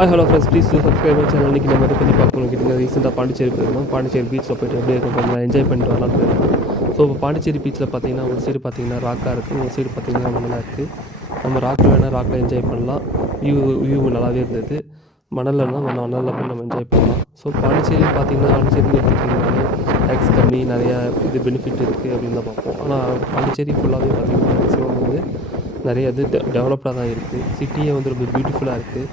Hi, hello friends, please do subscribe my channel. இன்னைக்கு நம்ம இத பத்தி பார்க்கணும் கிட்டங்க ரீசெண்டா பாண்டிச்சேரி போயிருந்தோம். பாண்டிச்சேரி பீச்ல போயிட்டு அப்படியே கொஞ்சம் என்ஜாய் பண்ணிட்டு வரலாம்னு போயிருந்தோம். ஸோ இப்போ பாண்டிச்சேரி பீச்ல பார்த்தீங்கன்னா ஒரு சைடு பார்த்தீங்கன்னா ராக்கா இருக்குது, ஒரு சைடு பார்த்தீங்கன்னா மணலாக இருக்குது. நம்ம ராக்கில் வேணால் ராக்கில் என்ஜாய் பண்ணலாம். வியூ நல்லாவே இருந்தது. மணலில் இருந்தால் மணலில் போய் நம்ம என்ஜாய் பண்ணலாம். ஸோ பாண்டிச்சேரியில் பார்த்தீங்கன்னா பாண்டிச்சேரியில் எடுத்துக்கிட்டிங்கனாலே டேக்ஸ் கம்மி, நிறையா இது பெனிஃபிட் இருக்குது அப்படின்னு தான் பார்ப்போம். ஆனால் பாண்டிச்சேரி ஃபுல்லாகவே பார்த்தீங்கன்னா மேக்ஸிமம் வந்து நிறைய இது டெவலப்டாக தான் இருக்குது. சிட்டியே வந்து ரொம்ப பியூட்டிஃபுல்லாக இருக்குது.